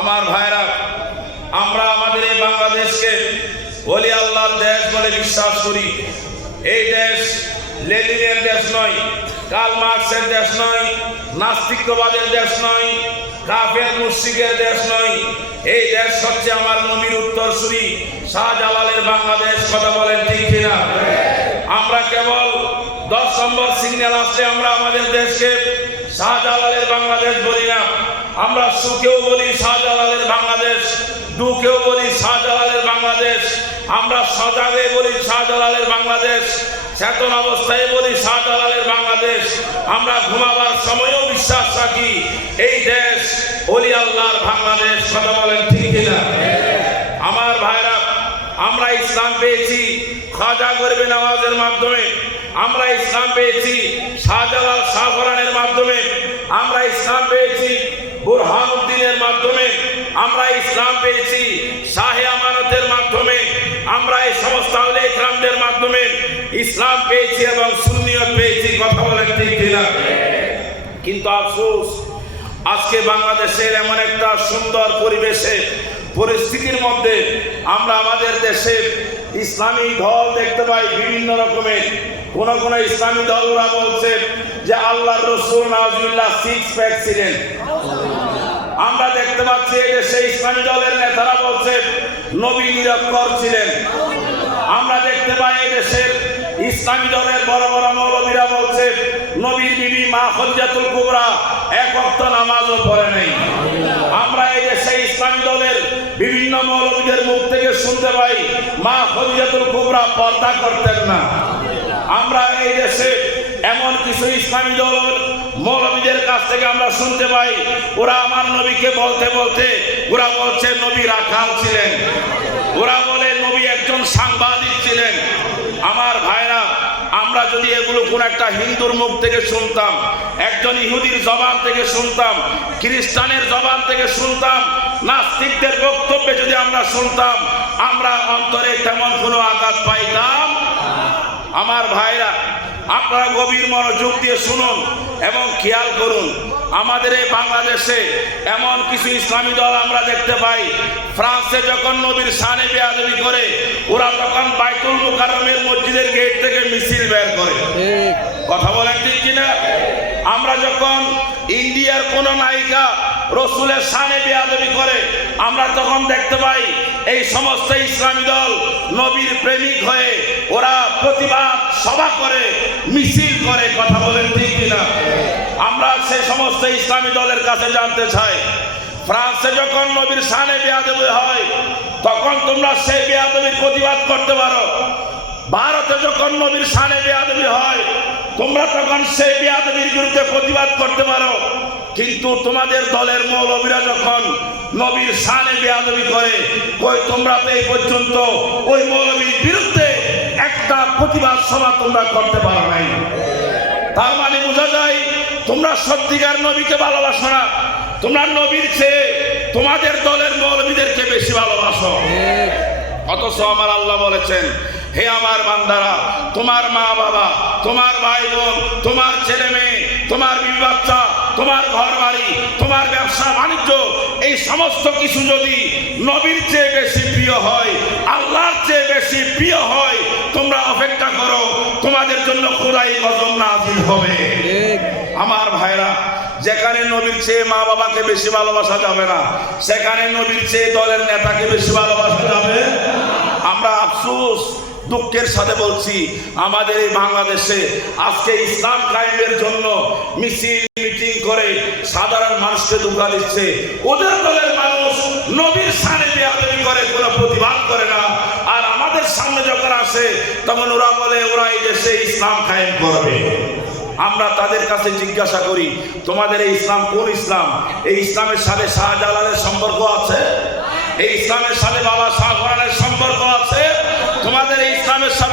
আমার ভাইরা, আমরা আমাদের এই বাংলাদেশকে ওলি আল্লাহর দেশ বলে বিশ্বাস করি। এই দেশ লেনিনের দেশ নয়, কার্ল মার্কসের দেশ নয়, নাস্তিকবাদের দেশ নয়, কাফের মুশরিকের দেশ নয়। এই দেশ হচ্ছে আমার নবীর উত্তরসূরি শাহজালালের বাংলাদেশ। কথা বলেন ঠিক কিনা? আমরা কেবল 10 নম্বর সিগন্যাল আসলে আমরা আমাদের দেশকে শাহজালালের বাংলাদেশ বলি না। আমরা সুখেও বলি শাহজালালের বাংলাদেশ, দুঃখেও বলি শাহজালালের বাংলাদেশ। আমরা সজাগে বলি শাহজালালের বাংলাদেশ, চেতন অবস্থায় বলি শাহজালালের বাংলাদেশ। আমরা ঘুমাবার সময়ও বিশ্বাস রাখি এই দেশ ওলি আল্লাহর বাংলাদেশ। কথা বলেন ঠিক কিনা? আমার ভাইরা, আমরা ইসলাম পেয়েছি খাজা গরিবে নওয়াজের মাধ্যমে, আমরা ইসলাম পেয়েছি শাহজালাল শাহপরানের মাধ্যমে, আমরা ইসলাম পেয়েছি বুরহানুদ্দিনের মাধ্যমে, আমরা ইসলাম পেয়েছি শাহে আমানতের মাধ্যমে, আমরা এই সমস্ত আউলে ইকরামদের মাধ্যমে ইসলাম পেয়েছি এবং সুন্নিয়ত পেয়েছি। কথা বলেন ঠিক কিনা? কিন্তু আফসোস, আজকে বাংলাদেশের এমন একটা সুন্দর পরিবেশে পরিস্থিতির মধ্যে আমরা আমাদের দেশে ইসলামী দল দেখতে পাই বিভিন্ন রকমের। কোন কোন ইসলামী দল ওরা বলছে যে আল্লাহর রাসূল নাউজুবিল্লাহ 6 প্যাক ছিলেন। আমরা দেখতে পাচ্ছি এই দেশে ইসলামী দলের নেতারা বলছে নবী নিরক্ষর ছিলেন। আমরা দেখতে পাই এই দেশের ইসলামী দলের বড় বড় মৌলবীরা বলছে নবীর বিবি মা খদিজাতুল কুবরা 1 ওয়াক্ত নামাজও পড়ে নাই। আমরা এই দেশে ইসলামী দলের বিভিন্ন মৌলবীদের মুখ থেকে শুনতে পাই মা খদিজাতুল কুবরা পর্দা করতেন না। আমরা এই দেশে এমন কিছু ইসলামী দল মৌলবীদের কাছ থেকে আমরা শুনতে পাই ওরা আমার নবীকে বলতে বলতে ওরা বলছে নবী রাখাল ছিলেন, ওরা বলে নবী একজন সাংবাদিক ছিলেন। আমার ভাইরা, আমরা যদি এগুলো কোন একটা হিন্দুর মুখ থেকে শুনতাম, একজন ইহুদির জবান থেকে শুনতাম, খ্রিস্টানের জবান থেকে শুনতাম, নাস্তিকদের বক্তব্যে যদি আমরা শুনতাম, আমরা অন্তরে তেমন কোনো আঘাত পাইতাম। আমার ভাইরা, আপনারা গভীর মনোযোগ দিয়ে শুনুন এবং খেয়াল করুন। আমাদের এই বাংলাদেশে এমন কিছু ইসলামী দল আমরা দেখতে পাই, ফ্রান্সে যখন নবীর শানে বেয়াদবি করে ওরা তখন বাইতুল মুকাররমের মসজিদের গেট থেকে মিছিল বের করে। কথা বলেন ঠিক কিনা? আমরা যখন ইন্ডিয়ার কোন নায়িকা রসুলের শানে বেয়াদবি করে আমরা তখন দেখতে পাই এই সমস্ত ইসলামী দল নবীর প্রেমিক হয়ে ওরা প্রতিবাদ সভা করে, মিছিল করে। কথা বলেন ঠিক কিনা? আমরা সেই সমস্ত ইসলামী দলের কাছে জানতে চাই, ফ্রান্সে যখন নবীর শানে বেয়াদবি হয় তখন তোমরা সেই বেয়াদবির প্রতিবাদ করতে পারো। ভারতে যখন নবীর শানে বেয়াদবি হয় তোমরা তখন সেই বেয়াদবির বিরুদ্ধে প্রতিবাদ করতে পারো। কিন্তু তোমাদের দলের মৌলবীরা যখন নবীর শানে বেয়াদবি করে, কই তোমরা তো এই পর্যন্ত ওই মৌলবীর বিরুদ্ধে একটা প্রতিবাদ সভা তোমরা করতে পারো নাই। তার মানে বোঝা যায় তোমরা সত্যিকার নবীকে ভালোবাসো না, তোমরা নবীর চেয়ে তোমাদের দলের মৌলবীদেরকে বেশি ভালোবাসো। অথচ আমার আল্লাহ বলেছেন, হে আমার বান্দারা, তোমার মা বাবা, তোমার ভাই বোন, তোমার ছেলে মেয়ে, তোমার বিবি বাচ্চা, তোমার ঘর বাড়ি, তোমার ব্যবসা বাণিজ্য, এই সমস্ত কিছু যদি নবীর চেয়ে বেশি প্রিয় হয়, আল্লাহর চেয়ে বেশি প্রিয় হয়, তোমরা অপেক্ষা করো, তোমাদের জন্য খোদাই গজব নাযিল হবে। আমার ভাইরা, যেখানে নবীর চেয়ে মা বাবাকে বেশি ভালোবাসা যাবে না, সেখানে নবীর চেয়ে দলের নেতাকে বেশি ভালোবাসা যাবে। আমরা আফসোস দুঃখের সাথে বলছি, আমাদের এই বাংলাদেশে আজকে ইসলাম কায়েমের জন্য মিছিল মিটিং করে সাধারণ মানুষকে ধোঁকা দিচ্ছে। ওদের দলের মানুষ নবীর শানে বেয়াদবি করে, কোনো প্রতিবাদ করে না। আর আমাদের সামনে যখন আসে তখন ওরা বলে ওরা এই দেশে ইসলাম কায়েম করবে। আমরা তাদের কাছে জিজ্ঞাসা করি, তোমাদের এই ইসলাম কোন ইসলাম? এই ইসলামের সাথে শাহজালালের সম্পর্ক আছে? এই ইসলামের সাথে বাবা শাহপরানের সম্পর্ক আছে? তোমাদের এই ইসলামের সাথে